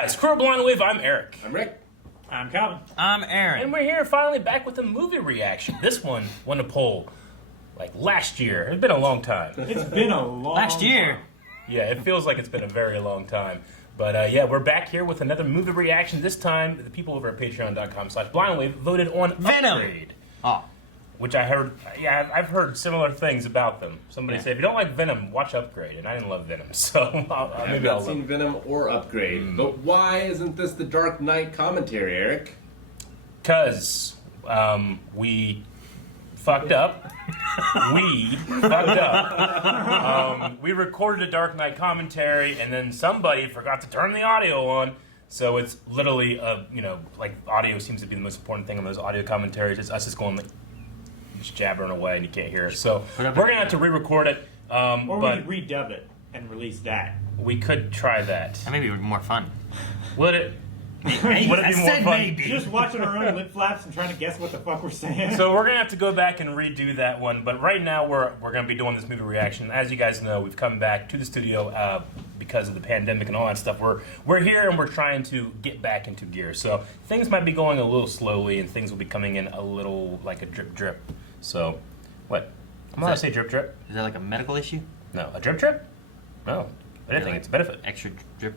guys, Crew Blind Wave, I'm Eric. I'm Rick. I'm Calvin. I'm Aaron. And we're here finally back with a movie reaction. This one won a poll like last year. It's been a long time. It's been a long Last year. time. Yeah, it feels like it's been a very long time. But yeah, we're back here with another movie reaction. This time, the people over at patreon.com/blindwave voted on Venom. Upgrade. Oh. Which I heard, yeah, I've heard similar things about them. Somebody Yeah. said, if you don't like Venom, watch Upgrade. And I didn't love Venom, so I've maybe not I'll seen Venom or Upgrade. But why isn't this the Dark Knight commentary, Eric? Because we fucked up. We fucked up. We recorded a Dark Knight commentary, and then somebody forgot to turn the audio on. So it's literally, like audio seems to be the most important thing on those audio commentaries. It's us just going like, just jabbering away, and you can't hear us. So we're gonna have to re-record it. Or But we could redub it and release that. we could try that. That maybe would be more fun. Would it? Hey, Would it I be more said fun? maybe. Just watching our own lip flaps and trying to guess what the fuck we're saying. So we're gonna have to go back and redo that one, but right now we're gonna be doing this movie reaction. As you guys know, we've come back to the studio because of the pandemic and all that stuff. We're here and we're trying to get back into gear. So things might be going a little slowly, and things will be coming in a little like a drip drip. So what? I'm gonna say drip drip. Is that like a medical issue? No, a drip drip? No, I didn't think it's a benefit. Extra drip?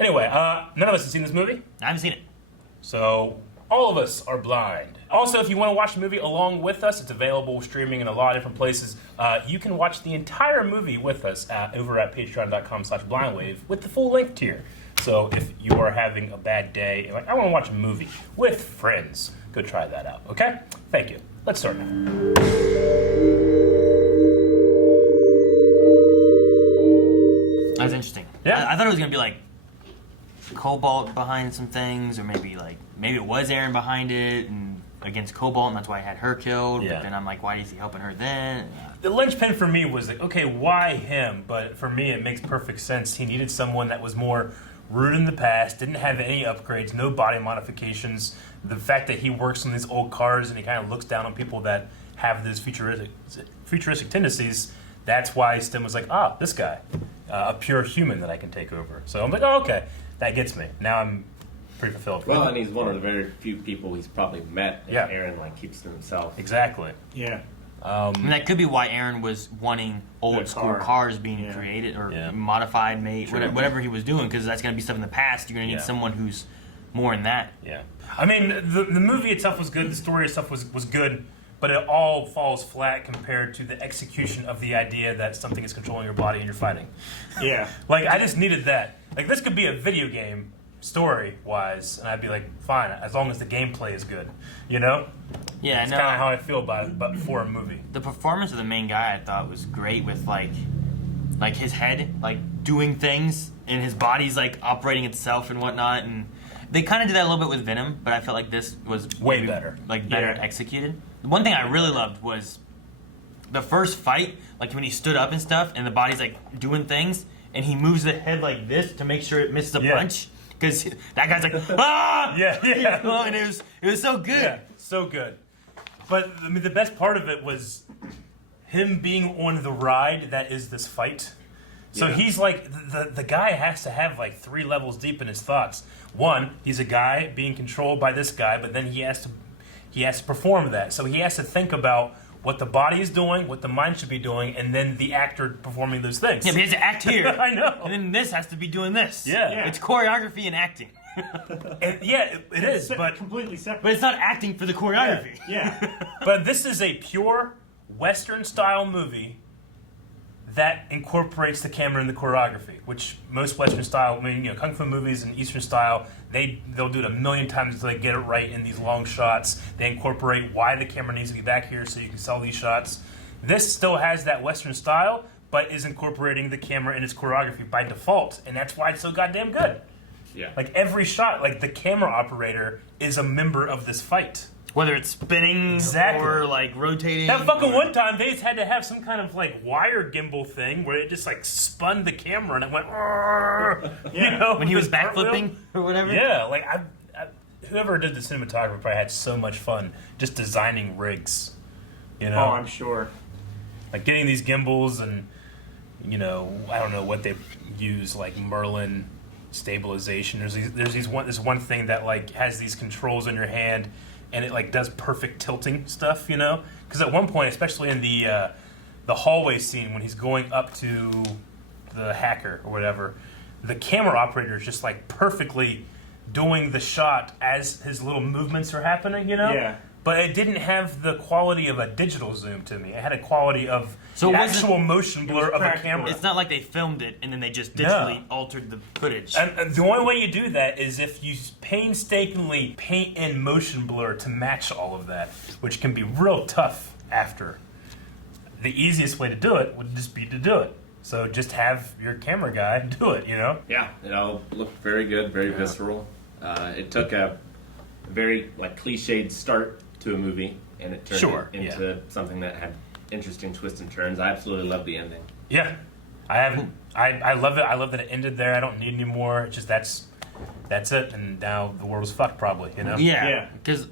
Anyway, none of us have seen this movie. I haven't seen it. So, all of us are blind. Also, if you want to watch the movie along with us, it's available streaming in a lot of different places. You can watch the entire movie with us over at patreon.com/blindwave with the full length tier. So, if you are having a bad day and like, I want to watch a movie with friends, go try that out, okay? Thank you. Let's start now. That was interesting. Yeah. I thought it was gonna be like Cobalt behind some things, or maybe it was Aaron behind it and against Cobalt, and that's why I had her killed. Yeah. But then I'm like, why is he helping her then? The linchpin for me was like, okay, why him? But for me, it makes perfect sense. He needed someone that was more rooted in the past, didn't have any upgrades, no body modifications. The fact that he works on these old cars and he kind of looks down on people that have those futuristic tendencies, that's why Stem was like, this guy, a pure human that I can take over. So I'm like, oh, okay, that gets me. Now I'm pretty fulfilled. Well, and he's one of the very few people he's probably met that Yeah. Aaron keeps to himself. Exactly. Yeah. And that could be why Aaron was wanting old school car. cars being Yeah. created or Yeah. modified, made, True. whatever he was doing, because that's going to be stuff in the past. You're going to need Yeah. someone who's more in that. Yeah. I mean, the movie itself was good. The story itself was good. But it all falls flat compared to the execution of the idea that something is controlling your body and you're fighting. Yeah. Like, I just needed that. Like, this could be a video game, story-wise, and I'd be like, fine, as long as the gameplay is good. You know? Yeah, That's kind of how I feel about it, but for a movie. The performance of the main guy I thought was great with like his head doing things and his body's like operating itself and whatnot, and they kind of did that a little bit with Venom, but I felt like this was Way maybe, better. better Yeah. executed. The one thing I really loved was the first fight, like when he stood up and stuff and the body's like doing things and he moves the head like this to make sure it misses a Yeah. punch, because that guy's like ah Yeah, yeah. You know, and it was so good. Yeah, so good. But, I mean, the best part of it was him being on the ride that is this fight. So Yeah. he's like, the guy has to have like 3 levels deep in his thoughts. One, he's a guy being controlled by this guy, but then he has to perform that. So he has to think about what the body is doing, what the mind should be doing, and then the actor performing those things. Yeah, but he has to act here. I know. And then this has to be doing this. Yeah. Yeah. It's choreography and acting. And yeah, it is, but completely separate. But it's not acting for the choreography. Yeah. but this is a pure Western style movie that incorporates the camera and the choreography, which most Western style, I mean, kung fu movies and Eastern style, they'll do it a million times until they get it right in these long shots. They incorporate why the camera needs to be back here so you can sell these shots. This still has that Western style, but is incorporating the camera and its choreography by default, and that's why it's so goddamn good. Yeah. Like every shot, like the camera operator is a member of this fight. Whether it's spinning Exactly. or like rotating. That fucking one time, they just had to have some kind of like wire gimbal thing where it just like spun the camera and it went. Yeah. You know, When he was with his cartwheel. backflipping or whatever. Yeah, like whoever did the cinematography probably had so much fun just designing rigs. You know, Oh, I'm sure. like getting these gimbals and I don't know what they use, like Merlin stabilization. There's one thing that like has these controls in your hand, and it like does perfect tilting stuff, you know? Because at one point, especially in the hallway scene when he's going up to the hacker or whatever, the camera operator is just like perfectly doing the shot as his little movements are happening, you know? Yeah. But it didn't have the quality of a digital zoom to me. It had a quality of So the it wasn't- actual motion blur of a practical. camera. It's not like they filmed it and then they just No. digitally altered the footage. And the only way you do that is if you painstakingly paint in motion blur to match all of that, which can be real tough after. The easiest way to do it would just be to do it. So just have your camera guy do it, you know? Yeah, it all looked very good, very visceral. It took a very like cliched start to a movie, and it turned it into something that had interesting twists and turns. I absolutely love the ending. Yeah. I love it. I love that it ended there. I don't need any more. It's just that's it, and now the world is fucked probably, you know? Yeah, Yeah. because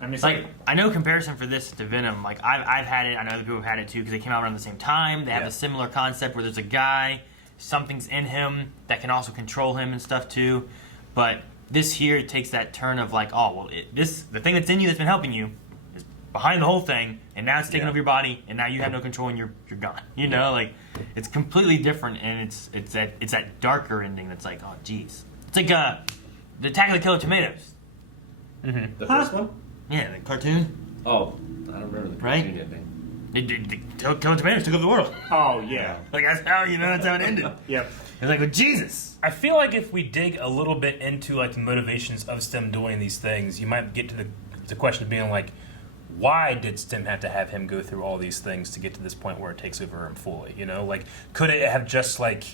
I mean, it's like I know comparison for this to Venom. Like I've had it. I know other people have had it too because they came out around the same time. They have Yeah. a similar concept where there's a guy, something's in him that can also control him and stuff too. But this here takes that turn of like, oh well, the thing that's in you that's been helping you is behind the whole thing, and now it's taking over your body, and now you have no control and you're gone. You know, like it's completely different, and it's that darker ending that's like, oh geez, it's like the Attack of the Killer Tomatoes. The first one? Yeah, the cartoon. Oh, I don't remember the Right? cartoon ending. The Killer Tomatoes took over the world. Oh yeah. Like that's how that's how it ended. Yep. It's like, well, Jesus. I feel like if we dig a little bit into like the motivations of Stem doing these things, you might get to the question of being like, why did Stem have to have him go through all these things to get to this point where it takes over him fully? You know, like could it have just like,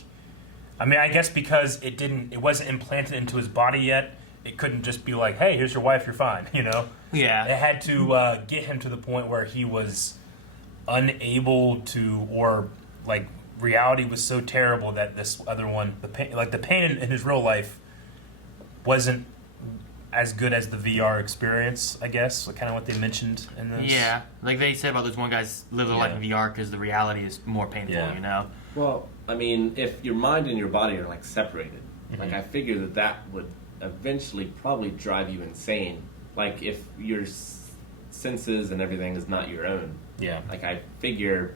I mean, I guess because it wasn't implanted into his body yet. It couldn't just be like, hey, here's your wife, you're fine. You know. Yeah. It had to get him to the point where he was unable to, or like reality was so terrible that this other one, the pain in his real life, wasn't as good as the VR experience. I guess, like kind of what they mentioned in this. Yeah, like they said about those one guys live their life in VR because the reality is more painful. Yeah. You know. Well, I mean, if your mind and your body are like separated, like I figure that would eventually probably drive you insane. Like if your senses and everything is not your own. Yeah. Like I figure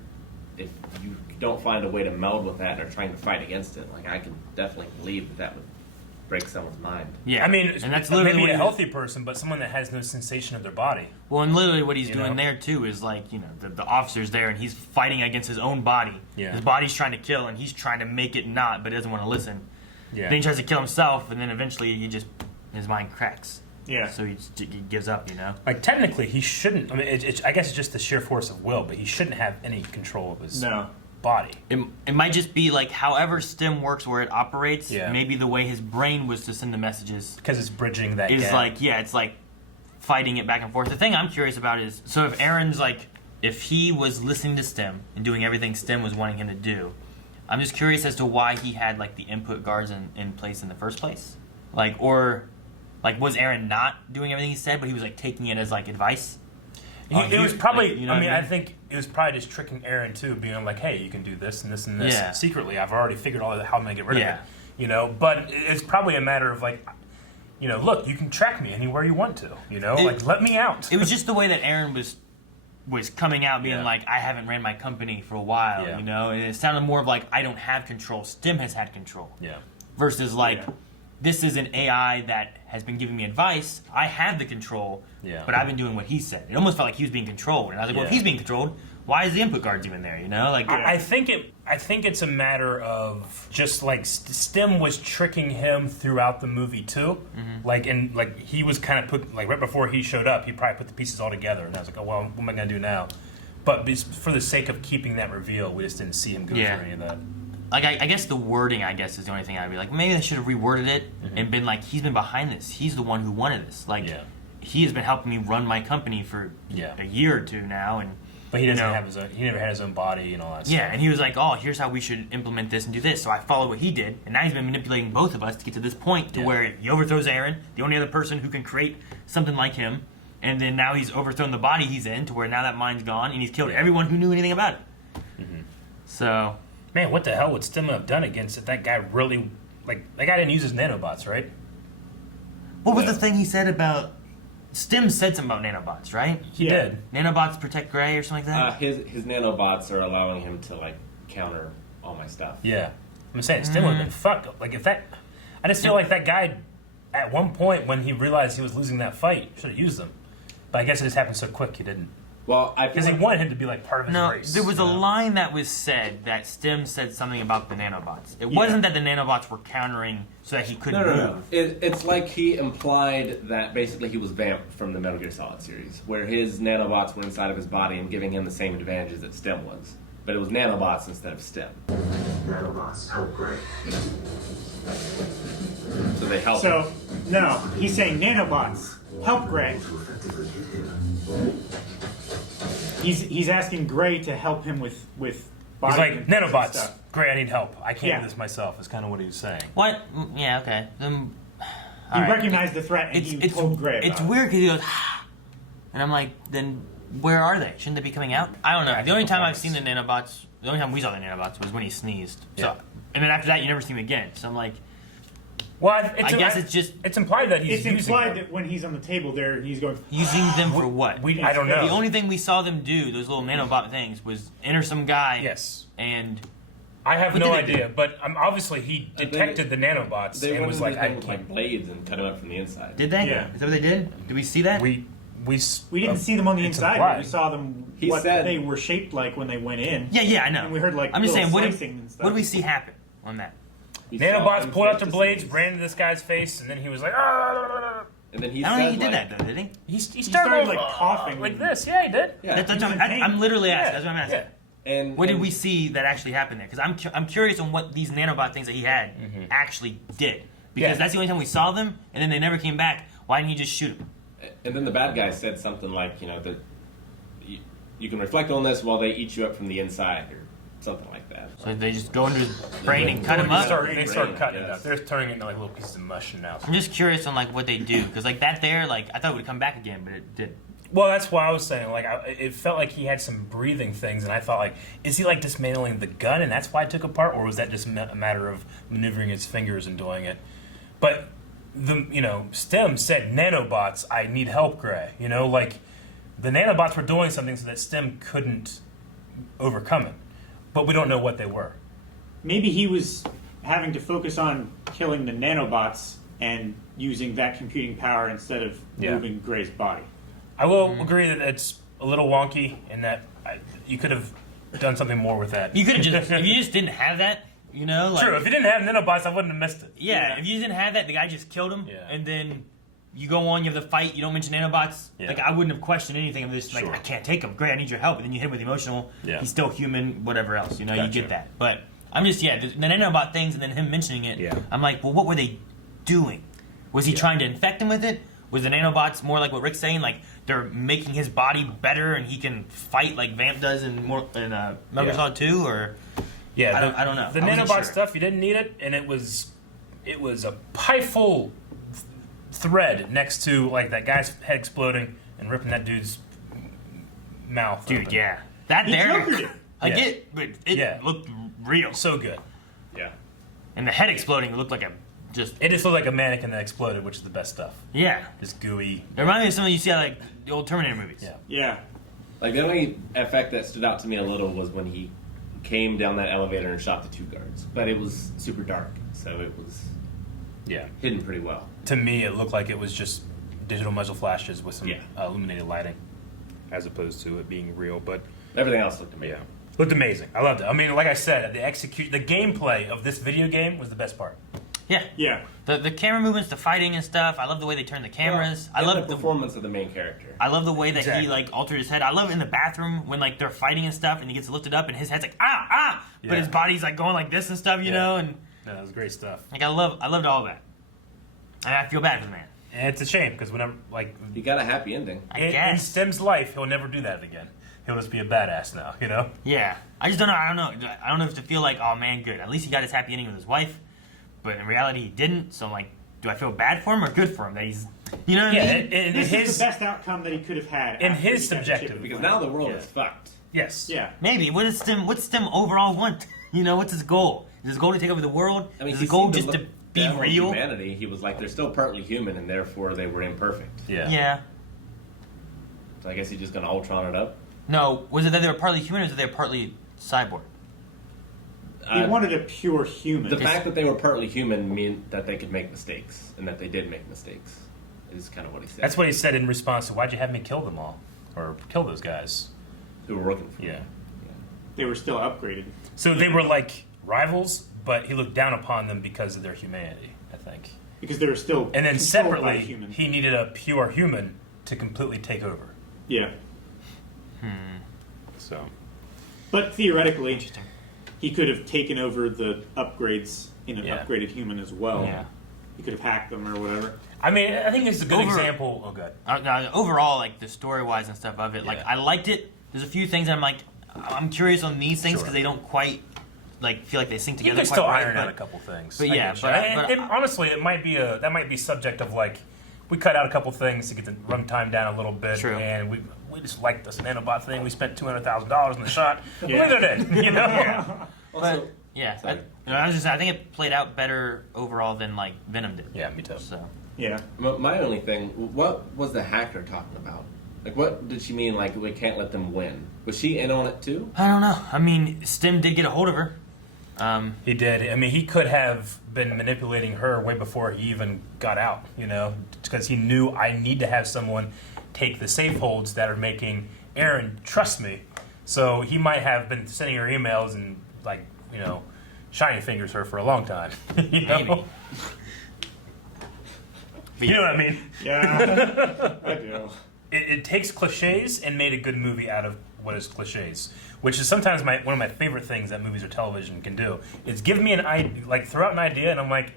if you don't find a way to meld with that and are trying to fight against it, like I can definitely believe that would break someone's mind. Yeah. I mean, and that's literally maybe what a he- healthy person, but someone that has no sensation of their body. Well, and literally what he's You doing know? there too is like, the officer's there and he's fighting against his own body. Yeah. His body's trying to kill and he's trying to make it not, but he doesn't want to listen. Yeah. Then he tries to kill himself, and then eventually his mind cracks. Yeah. So he gives up. Like technically, he shouldn't. I mean, I guess it's just the sheer force of will, but he shouldn't have any control of his No. body. It might just be like however STEM works, where it operates. Yeah. Maybe the way his brain was to send the messages Because it's bridging that is gap. like, it's like fighting it back and forth. The thing I'm curious about is, so if Aaron's like, if he was listening to STEM and doing everything STEM was wanting him to do, I'm just curious as to why he had like the input guards in place in the first place. Like, or like, was Aaron not doing everything he said, but he was like taking it as like advice? It was probably. like, you know I mean, what I I mean? think it was probably just tricking Aaron too, being like, "Hey, you can do this and this and this Yeah. secretly. I've already figured all how I'm gonna get rid Yeah. of it." You know, but it's probably a matter of like, look, you can track me anywhere you want to. Like let me out. It was just the way that Aaron was coming out being Yeah. like, I haven't ran my company for a while, Yeah. and it sounded more of like, I don't have control, STEM has had control. Yeah. Versus like, Yeah. this is an AI that has been giving me advice, I have the control, Yeah. but I've been doing what he said. It almost felt like he was being controlled, and I was like, well, if Yeah. he's being controlled, why is the input guards even there, Like, I think it's a matter of just like STEM was tricking him throughout the movie too. Mm-hmm. Like he was kind of put like right before he showed up, he probably put the pieces all together, and I was like, oh well, what am I gonna do now? But for the sake of keeping that reveal, we just didn't see him go Yeah. through any of that. like I guess the wording, is the only thing I'd be like, maybe they should have reworded it and been like, he's been behind this. He's the one who wanted this. Like, Yeah. he has been helping me run my company for Yeah. a year or two now, and But he doesn't you know, have his own. He never had his own body and all that. yeah, stuff. and he was like, oh, here's how we should implement this and do this. So I followed what he did, and now he's been manipulating both of us to get to this point to Yeah. where he overthrows Aaron, the only other person who can create something like him, and then now he's overthrown the body he's in to where now that mind's gone, and he's killed everyone who knew anything about it. So, Man, what the hell would STEM have done against it? That guy really like that guy didn't use his nanobots, right? What was the thing he said about? Stim said something about nanobots, right? He did. Nanobots protect Gray or something like that. His nanobots are allowing him to like counter all my stuff. Yeah, I'm saying Stim would have been fucked. Like if that, I just feel like that guy, at one point when he realized he was losing that fight, should have used them. But I guess it just happened so quick he didn't. Well, I Because he wanted him to be like part of his No, race. there was a you know? line that was said that Stim said something about the nanobots. It wasn't that the nanobots were countering so that he couldn't No. move. It's like he implied that basically he was Vamp from the Metal Gear Solid series, where his nanobots were inside of his body and giving him the same advantages that Stim was. But it was nanobots instead of Stim. Nanobots help Gray. So they help. So, no, he's saying nanobots help Gray. To effectively hit him. He's asking Gray to help him with body He's like, implants and nanobots, stuff. great, I need help. I can't Yeah. do this myself, is kind of what he was saying. What? Yeah, okay. He all right. recognized the threat and he told Gray about It's it. weird because he goes, and I'm like, then where are they? Shouldn't they be coming out? I don't know. The only time I've seen the nanobots, the only time we saw the nanobots was when he sneezed. So, Yeah. and then after that, you never see him again. So I'm like, Well, I guess it's just it's implied that he's It's using implied them. that when he's on the table there, he's going, using them for what? I don't know. The only thing we saw them do, those little nanobot things, was enter some guy. Yes. And I have What no did they idea, but obviously he detected the nanobots They and went was into like, the I thing with like can't. blades and cut him up from the inside. did they? Yeah. Is that what they did? Did we see that? We we didn't see them on the it's inside, implied. but we saw them, He what said- they were shaped like when they went in. yeah, I know. And we heard, like, I'm just little saying, slicing and stuff. what did we see happen on that? He saw Nanobots him pulled out face their to blades, face. ran into this guy's face, and then he was like, ah! And then he I don't said, think he did like, that though, did he? He started, started, like, coughing like and- this. Yeah, he did. Yeah. I'm literally asking. That's what I'm asking. Yeah. And What did and we see that actually happened there? Because I'm curious on what these nanobot things that he had actually did. Because Yeah. that's the only time we saw them, and then they never came back. Why didn't he just shoot them? And then the bad guy said something like, that you can reflect on this while they eat you up from the inside, or something like that. So they just go into his brain and cut him They up. start Brain, cutting it yes. up. They're turning it into like little pieces of mush now. I'm just curious on like what they do, because like that there, like I thought it would come back again, but it didn't. Well, that's why I was saying. Like, it felt like he had some breathing things, and I thought, like, is he like dismantling the gun, and that's why it took apart, or was that just a matter of maneuvering his fingers and doing it? But Stem said, "Nanobots, I need help, Gray." Like the nanobots were doing something so that Stem couldn't overcome it, but we don't know what they were. Maybe he was having to focus on killing the nanobots and using that computing power instead of moving Gray's body. I will agree that it's a little wonky, and that you could have done something more with that. You could have just if you just didn't have that, like True. If you didn't have nanobots, I wouldn't have missed it. yeah, if you didn't have that, the guy just killed him, Yeah. and then you go on, you have the fight, you don't mention nanobots. Yeah. Like I wouldn't have questioned anything of this. Like Sure. I can't take him. Great, I need your help. And then you hit him with emotional. Yeah. He's still human. Whatever else, you Gotcha. get that. But I'm just the nanobot things, and then him mentioning it. Yeah. I'm like, well, what were they doing? Was he trying to infect him with it? Was the nanobots more like what Rick's saying? Like they're making his body better, and he can fight like Vamp does in Metal Gear Solid 2, or Yeah, I don't know. The I wasn't nanobot sure. stuff, you didn't need it, and it was a pieful thread next to like that guy's head exploding and ripping that dude's mouth. dude, open. yeah, that He there. jokered it. I Yeah. get, but it looked real. So good. Yeah. And the head exploding looked like a just It just looked like a mannequin that exploded, which is the best stuff. yeah. Just gooey. It reminded me of something you see at like the old Terminator movies. Yeah. Yeah. Like the only effect that stood out to me a little was when he came down that elevator and shot the two guards. But it was super dark, so it was Yeah. hidden pretty well. To me, it looked like it was just digital muzzle flashes with some Yeah. illuminated lighting, as opposed to it being real. But Everything else looked amazing. looked amazing. I loved it. I mean, like I said, the gameplay of this video game was the best part. Yeah. Yeah. The camera movements, the fighting and stuff. I love the way they turn the cameras. I And love the performance of the main character. I love the way that Exactly. he like altered his head. I love in the bathroom when like they're fighting and stuff, and he gets lifted up, and his head's like but Yeah. his body's like going like this and stuff, you Yeah. know. And No, that was great stuff. like I loved all that. And I feel bad for the man. And it's a shame because whenever He got a happy ending. I in guess. Stem's life, he'll never do that again. He'll just be a badass now, Yeah. I just don't know. I don't know if to feel like, oh man, good. At least he got his happy ending with his wife. But in reality, he didn't. So I'm like, do I feel bad for him or good for him that he's, you know what I Yeah, mean? in This his is the best outcome that he could have had. in after his he got the subjective- chip. Because now the world Yeah. is fucked. yes, Yeah. Maybe. What's Stim overall want? What's his goal? Is his goal to take over the world? I mean, is he his goal seemed to just to look- be Animal real. Humanity, he was like, they're still partly human, and therefore they were imperfect. Yeah. So I guess he's just gonna Ultron it up. No, was it that they were partly human, or was it they were partly cyborg? He wanted a pure human. The fact that they were partly human meant that they could make mistakes, and that they did make mistakes. Is kind of what he said. That's what he said in response to, why'd you have me kill them all? Or kill those guys? Who were working for. Yeah. They were still upgraded. So they were like rivals, but he looked down upon them because of their humanity, I think. Because they were still And then controlled by separately, humans. he needed a pure human to completely take over. Yeah. So, But theoretically, Interesting. he could have taken over the upgrades in an Yeah. upgraded human as well. Yeah. He could have hacked them or whatever. I mean, I think it's a good Over- example. Oh, good. No, overall, like the story wise and stuff of it, like Yeah. I liked it. There's a few things I'm like, I'm curious on these things Sure. because they don't quite like feel like they sync You together. can quite still right, iron out a but- couple things. but I yeah, get you. but- And- but- and honestly, it might be that might be subject of like, we cut out a couple things to get the runtime down a little bit, True. and we just like this nanobot thing. We spent $200,000 in the shot. Yeah. Leave it in, you know. Also, Yeah, Sorry. I was just I think it played out better overall than like Venom did. Yeah, me too. So Yeah. my only thing, what was the hacker talking about? Like, what did she mean? Like, we can't let them win. Was she in on it too? I don't know. I mean, Stim did get a hold of her. He did. I mean, he could have been manipulating her way before he even got out, you know, because he knew I need to have someone take the safe holds that are making Aaron trust me. So he might have been sending her emails and, like, you know, shining fingers her for a long time. you know? Maybe. You know what I mean? Yeah. I do. It takes cliches and made a good movie out of what is cliches, which is sometimes one of my favorite things that movies or television can do. Is give me an idea, like throw out an idea, and I'm like,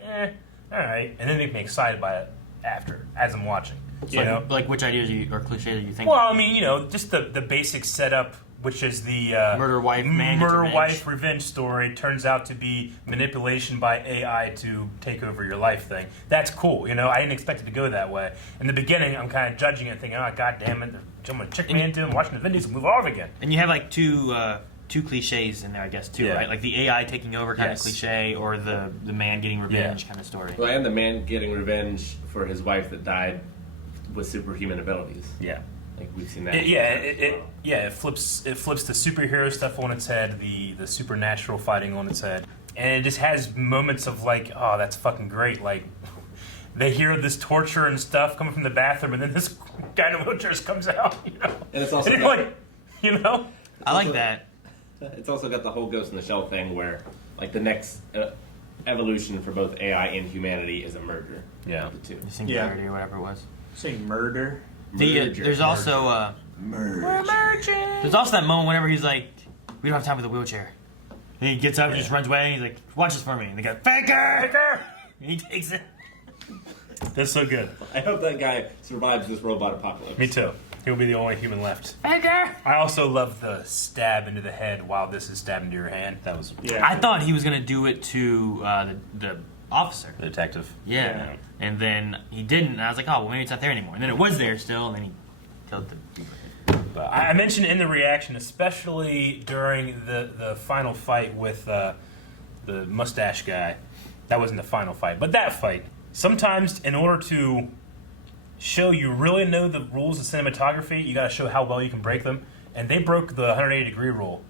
all right, and then make me excited by it after as I'm watching. You know, Like which ideas or cliches do you think? well, I mean, you know, just the basic setup, which is the Murder wife, man gets murder revenge. wife revenge story, turns out to be manipulation by AI to take over your life thing. That's cool, you know. I didn't expect it to go that way. In the beginning, I'm kind of judging it, thinking, oh, god damn it, they're going to trick me into it, watching the videos and move off again. And you have like two cliches in there, I guess, too, Yeah. right? Like the AI taking over kind Yes. of cliche, or the man getting revenge kind of story. Well, and the man getting revenge for his wife that died with superhuman abilities. Yeah. Like, we've seen that. It flips the superhero stuff on its head, the supernatural fighting on its head, and it just has moments of like, oh, that's fucking great. Like, they hear this torture and stuff coming from the bathroom, and then this guy in a wheelchair just comes out, you know. And it's also you're got- like, you know, I like also- that. It's also got the whole Ghost in the Shell thing where, like, the next evolution for both AI and humanity is a merger. Yeah. Of the two. The singularity or whatever it was. Say murder. Merger. There's also there's also that moment whenever he's like, we don't have time for the wheelchair. And he gets up and just runs away. And he's like, watch this for me. And they go, Faker! And he takes it. that's so good. I hope that guy survives this robot apocalypse. Me too. He'll be the only human left. Faker! I also love the stab into the head while this is stabbed into your hand. That was Yeah. I thought he was going to do it to the officer. the detective. Yeah. Yeah. And then he didn't. And I was like, oh, well, maybe it's not there anymore. And then it was there still. And then he killed the But I mentioned in the reaction, especially during the final fight with the mustache guy. That wasn't the final fight, but that fight. Sometimes, in order to show you really know the rules of cinematography, you got to show how well you can break them. And they broke the 180-degree rule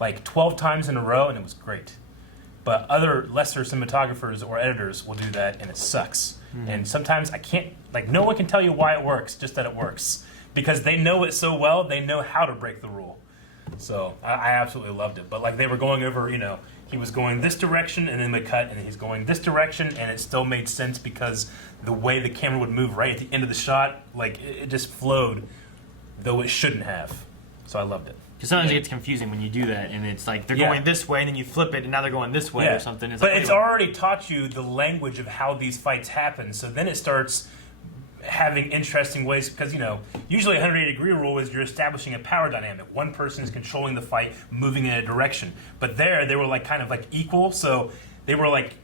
like 12 times in a row, and it was great. But other lesser cinematographers or editors will do that, and it sucks. And sometimes I can't, like, no one can tell you why it works, just that it works. Because they know it so well, they know how to break the rule. So I absolutely loved it. But, like, they were going over, you know, he was going this direction, and then they cut, and he's going this direction, and it still made sense because the way the camera would move right at the end of the shot, like, it just flowed, though it shouldn't have. So I loved it. Because sometimes it gets confusing when you do that, and it's like they're Yeah. going this way, and then you flip it, and now they're going this way or something. But like, it's wait, already taught you the language of how these fights happen, so then it starts having interesting ways, because, you know, usually a 180-degree rule is you're establishing a power dynamic. One person is controlling the fight, moving in a direction. But there, they were like kind of like equal, so they were like,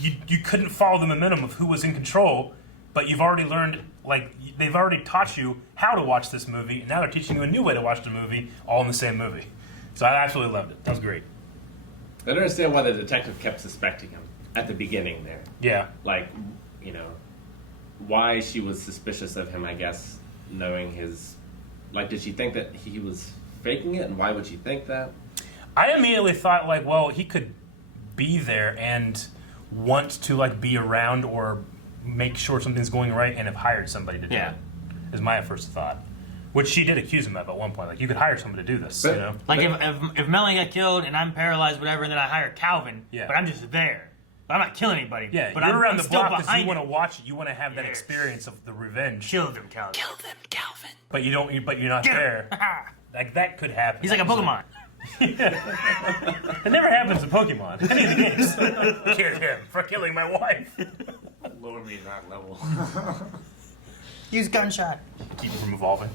you couldn't follow the momentum of who was in control, but you've already learned, like, they've already taught you how to watch this movie, and now they're teaching you a new way to watch the movie, all in the same movie. So I absolutely loved it. That was great. I don't understand why the detective kept suspecting him. at the beginning there. Yeah. Like, why she was suspicious of him, I guess, knowing his... Like, did she think that he was faking it, and why would she think that? I immediately thought, like, well, he could be there and want to, like, be around or make sure something's going right and have hired somebody to do it, is my first thought. Which she did accuse him of at one point. Like, you could hire someone to do this, you know? Like, if Melanie got killed and I'm paralyzed, whatever, and then I hire Calvin, but I'm just there. I'm not killing anybody. Yeah, but you're around I'm the block because you want to watch it. You want to have that experience of the revenge. Kill them, Calvin. Kill them, Calvin. But you don't. But you're not there. Like, that could happen. He's like a Pokemon. It never happens in Pokemon. Any of the games. Killed him for killing my wife. Lower me to that level. Use gunshot. Keep him from evolving.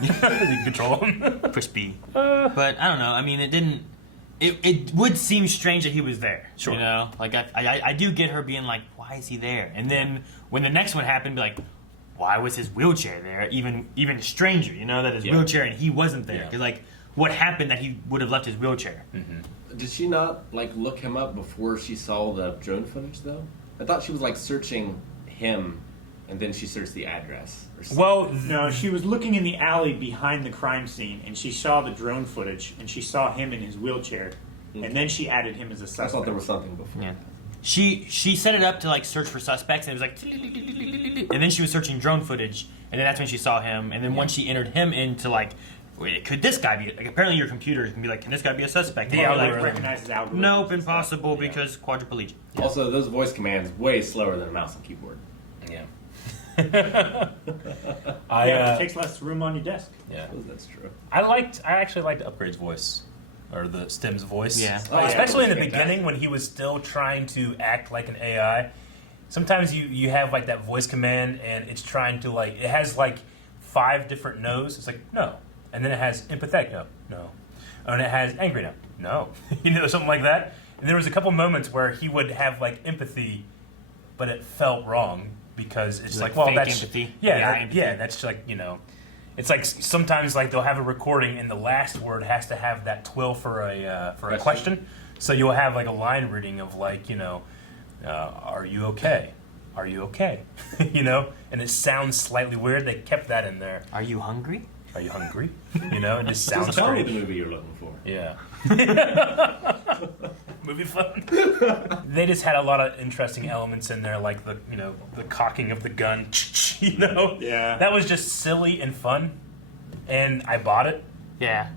You can control him. Push B. But I don't know. I mean, it didn't. It would seem strange that he was there. Sure. You know, like I do get her being like, why is he there? And then when the next one happened, be like, why was his wheelchair there? Even stranger, you know, that his wheelchair and he wasn't there. Because like, what happened that he would have left his wheelchair? Mm-hmm. Did she not like look him up before she saw the drone footage though? I thought she was like searching him, and then she searched the address. Or something. Well, No, she was looking in the alley behind the crime scene, and she saw the drone footage, and she saw him in his wheelchair, and then she added him as a I suspect. thought there was something before. Yeah. She set it up to like search for suspects, and it was like, and then she was searching drone footage, and then that's when she saw him, and then once she entered him into like, wait, could this guy be? Like, apparently your computer can be like, can this guy be a suspect? The And you're algorithm. like, recognizes algorithms. nope, and impossible stuff. Yeah. because quadriplegic. Also, those voice commands way slower than a mouse and keyboard. yeah. It takes less room on your desk. Yeah. I suppose that's true. I actually liked Upgrade's voice, or the Stim's voice. Yeah. Oh, yeah. Especially in the Fantastic. beginning when he was still trying to act like an AI. Sometimes you have like that voice command and it's trying to like, it has like 5 different no's. It's like, no. And then it has empathetic, no. And it has angry, no. You know, something like that. And there was a couple moments where he would have like empathy, but it felt wrong because it's Like like, well, fake that's empathy? Yeah, Yeah, that- empathy. yeah. That's like, you know, it's like sometimes like they'll have a recording and the last word has to have that twill for a question. So you'll have like a line reading of like, you know, are you okay? Are you okay? You know, and it sounds slightly weird. They kept that in there. Are you hungry? Are you hungry? You know, it just sounds Just tell me the strange. movie you're looking for. Yeah. Movie phone. They just had a lot of interesting elements in there, like the cocking of the gun. You know. Yeah. That was just silly and fun, and I bought it. Yeah.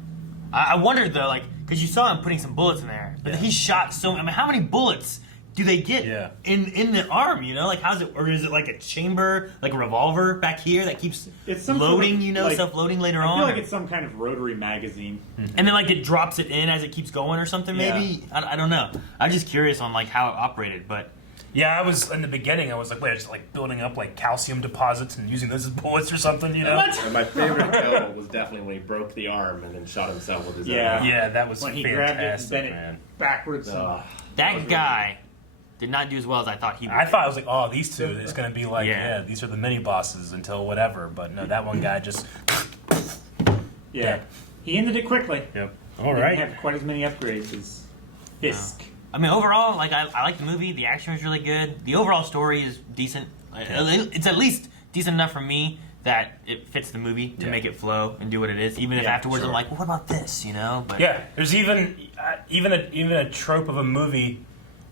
I wondered though, like, because you saw him putting some bullets in there, but Yeah. he shot so. I mean, how many bullets do they get in the arm? You know, like how's it, or is it like a chamber, like a revolver back here that keeps It's some loading? sort of, You know, like, self-loading later I on. feel like it's some kind of rotary magazine. And then like it drops it in as it keeps going or something. Yeah. Maybe I don't know. I'm just curious on like how it operated, but. Yeah, I was in the beginning. I was like, wait, it's like building up like calcium deposits and using those as bullets or something. You know? And my favorite kill was definitely when he broke the arm and then shot himself with his Yeah. own. Yeah, that was When he fantastic, grabbed it and bent man. it backwards. Ugh. That guy did not do as well as I thought he would. I thought I was like, oh, these two, it's gonna be like, Yeah. yeah, these are the mini bosses until whatever. But no, that one guy just. Yeah. He ended it quickly. Yep. All Didn't right. have quite as many upgrades as Fisk. I mean, overall, like I like the movie. The action was really good. The overall story is decent. It's at least decent enough for me that it fits the movie to make it flow and do what it is. Even if Yeah, afterwards sure. I'm like, well, what about this? You know? But Yeah, there's even a trope of a movie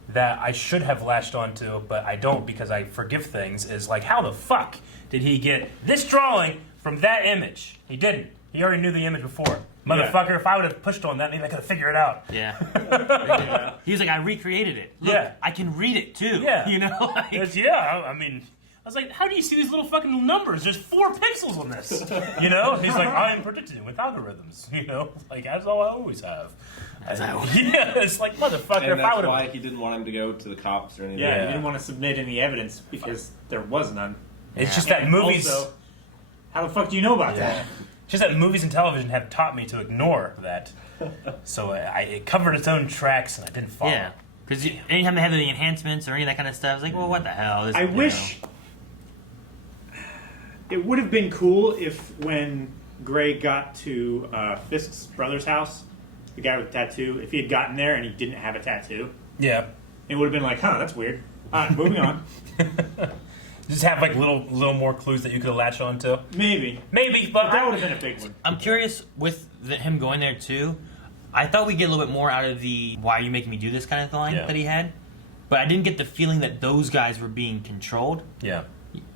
that I should have latched onto, but I don't because I forgive things. Is like, how the fuck did he get this drawing from that image? He didn't. He already knew the image before. Motherfucker, if I would have pushed on that, maybe I could have figured it out. Yeah. He was like, I recreated it. Look, Yeah. I can read it too. Yeah. You know? Like, I mean, I was like, how do you see these little fucking numbers? There's 4 pixels on this. You know? He's like, I'm predicting with algorithms. You know? Like, that's all I always have. Yeah, it's like, motherfucker, And if I that's would why have. he didn't want him to go to the cops or anything. Yeah, Yeah. he didn't want to submit any evidence because there was none. It's just that And movies. Also, how the fuck do you know about that? Just that movies and television have taught me to ignore that. So it covered its own tracks and I didn't follow. yeah. Because anytime they have the enhancements or any of that kind of stuff, it's like, well, what the hell? This, I you wish know. it would have been cool if when Gray got to Fisk's brother's house, the guy with the tattoo, if he had gotten there and he didn't have a tattoo, Yeah. It would have been like, huh, that's weird. All right, moving on. Just have like little more clues that you could latch on to. Maybe, But that would have been a big one. I'm curious with him going there too. I thought we'd get a little bit more out of the "Why are you making me do this" kind of line that he had, but I didn't get the feeling that those guys were being controlled. Yeah.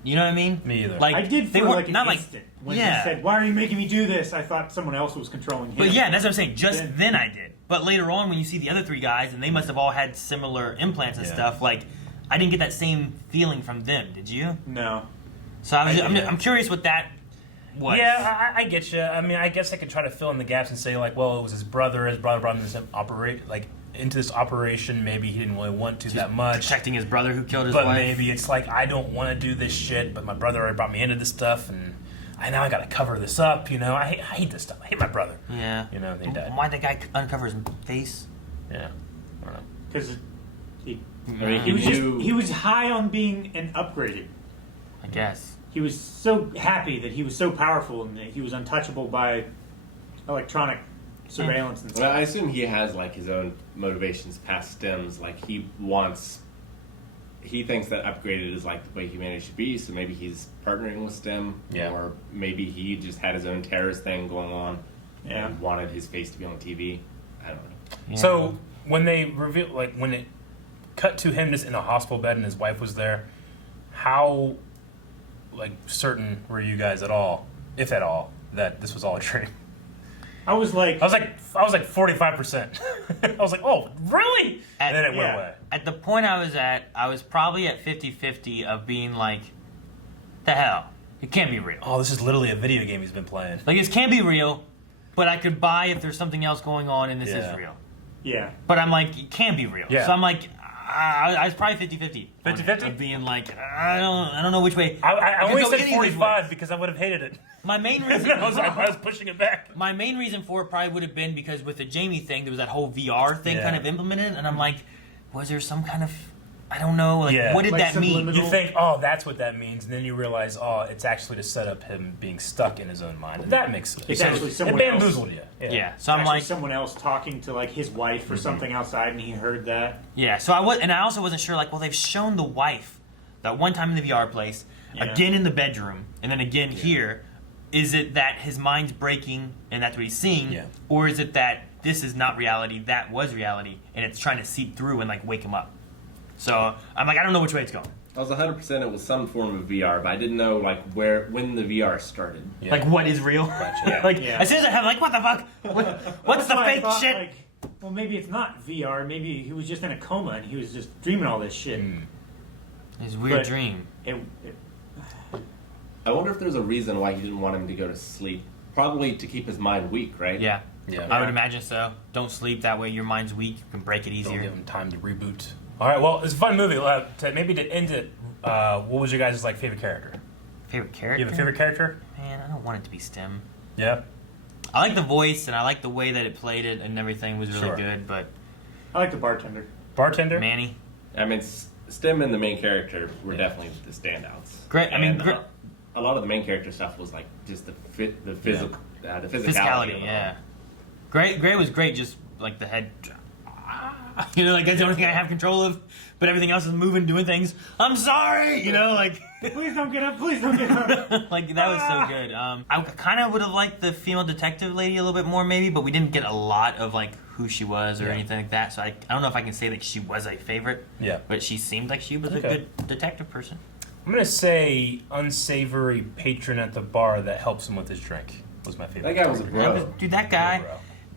You know what I mean? Me either. I did they for weren't like an not instant. When yeah. he said, "Why are you making me do this?" I thought someone else was controlling him. But yeah, that's what I'm saying. Just then I did. But later on, when you see the other three guys, and they must have all had similar implants and stuff, like I didn't get that same feeling from them. Did you? No. So I'm curious what that was. Yeah, I get you. I mean, I guess I could try to fill in the gaps and say like, well, it was his brother. His brother brought him into this operation. Maybe he didn't really want to that much. Protecting his brother who killed his But wife. maybe it's like, I don't want to do this shit, but my brother already brought me into this stuff, and now I got to cover this up. You know, I hate this stuff. I hate my brother. Yeah. You know, they died. Why'd the guy uncover his face? Yeah. I don't know. Because I mean, he was high on being an upgraded. I guess. He was so happy that he was so powerful and that he was untouchable by electronic surveillance and Well, I stuff. assume he has like his own motivations past stems. Like he thinks that upgraded is like the way humanity should be. So maybe he's partnering with STEM, or maybe he just had his own terrorist thing going on and wanted his face to be on TV. I don't know. Yeah. So when they reveal, like when it cut to him just in a hospital bed and his wife was there, how like certain were you guys at all, if at all, that this was all a dream? I was like 45%. I was like, oh, really? And then it went away. At the point I was at, I was probably at 50-50 of being like, the hell? It can't be real. Oh, this is literally a video game he's been playing. Like, this can't be real, but I could buy if there's something else going on and this is real. yeah. But I'm like, it can't be real. Yeah. So I'm like, I was probably 50-50. 50-50? Of being like, I don't know which way. I could only go said any which 45 way. because I would have hated it. My main reason I was pushing it back. My main reason for it probably would have been because with the Jamie thing, there was that whole VR thing kind of implemented, and I'm like, was there some kind of, I don't know, like, what did Like that mean? subliminal- You think, oh, that's what that means, and then you realize, oh, it's actually to set up him being stuck in his own mind. That makes sense. It's actually It someone else. bamboozled you. Yeah, so I'm Actually, like, someone else talking to like his wife or something outside, and he heard that. yeah, so I also wasn't sure, like, well, they've shown the wife that one time in the VR place, again in the bedroom, and then again here. Is it that his mind's breaking and that's what he's seeing, or is it that this is not reality, that was reality, and it's trying to seep through and like wake him up? So I'm like, I don't know which way it's going. I was 100% it was some form of VR, but I didn't know like when the VR started. Yeah. Like, what is real? Gotcha. Like, as soon as I have, like, what the fuck? What's the That's why I fake thought, shit? like, well, maybe it's not VR. Maybe he was just in a coma and he was just dreaming all this shit. His weird But- dream. It, I wonder if there's a reason why he didn't want him to go to sleep. Probably to keep his mind weak, right? Yeah. Yeah. I would imagine so. Don't sleep, that way your mind's weak. You can break it Don't easier. give him time to reboot. All right, well, it's a fun movie. Maybe to end it, what was your guys' like favorite character? Favorite character? You have a favorite character? Man, I don't want it to be STEM. Yeah. I like the voice and I like the way that it played it and everything was really Sure. good, but I like the bartender. Bartender? Manny. I mean, Stem and the main character were definitely the standouts. Great. I mean, And a lot of the main character stuff was like just the physical, the physicality. physicality, of it. yeah. Gray was great, just like the head. You know, like that's the only thing I have control of, but everything else is moving, doing things. I'm sorry, you know, like. Please don't get up. Please don't get up. Like that was so good. I kind of would have liked the female detective lady a little bit more, maybe, but we didn't get a lot of like who she was or anything like that. So I don't know if I can say that she was a favorite. Yeah. But she seemed like she was a good detective person. I'm going to say unsavory patron at the bar that helps him with his drink was my favorite. That guy was a character. bro. Dude, that guy. Bro.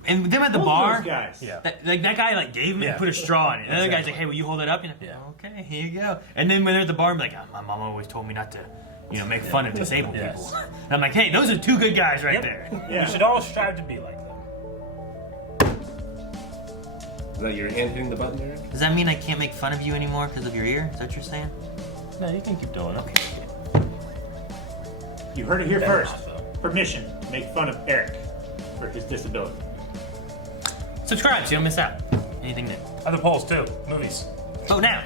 And them at the Both bar. those guys. Yeah. That guy like gave him it and put a straw in it. And the other guy's like, "Hey, will you hold it up?" And I'm like, "Okay, here you go." And then when they're at the bar, I'm like, "My mom always told me not to, make fun of disabled Yes. people." And I'm like, "Hey, those are two good guys right Yep. there." Yeah. We should all strive to be like them. Is that your hand hitting the button, Eric? Does that mean I can't make fun of you anymore because of your ear? Is that what you're saying? No, you can keep doing it. Okay. You heard it here Better first. not, though. Permission to make fun of Eric for his disability. Subscribe so you don't miss out. Anything new. Other polls too. Movies. Vote now.